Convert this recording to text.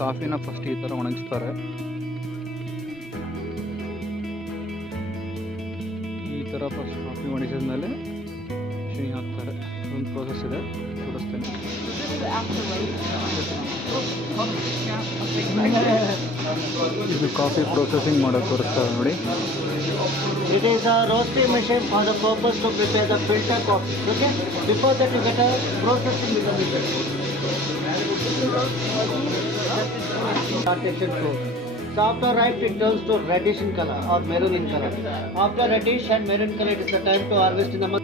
ಕಾಫಿನ ಫಸ್ಟ್ ಈ ಥರ ಒಣಗಿಸ್ತಾರೆ. ಈ ಥರ ಫಸ್ಟ್ ಕಾಫಿ ಒಣಗಿಸಿದ್ಮೇಲೆ ಶೇಂಗ ಹಾಕ್ತಾರೆ. ಒಂದು ಪ್ರೋಸೆಸ್ ಇದೆ, ತೋರಿಸ್ತೇನೆ. ಇದು ಕಾಫಿ ಪ್ರೊಸೆಸಿಂಗ್ ಮಾಡೋದು ತೋರಿಸ್ತಾರೆ ನೋಡಿ. It is a roasting machine for the purpose to prepare the filter coffee. Okay? Before that you get a processing with the machine. Section 4. So after ripe it turns to reddish in color or maroon in color. After reddish and maroon color it is the time to harvest in the month.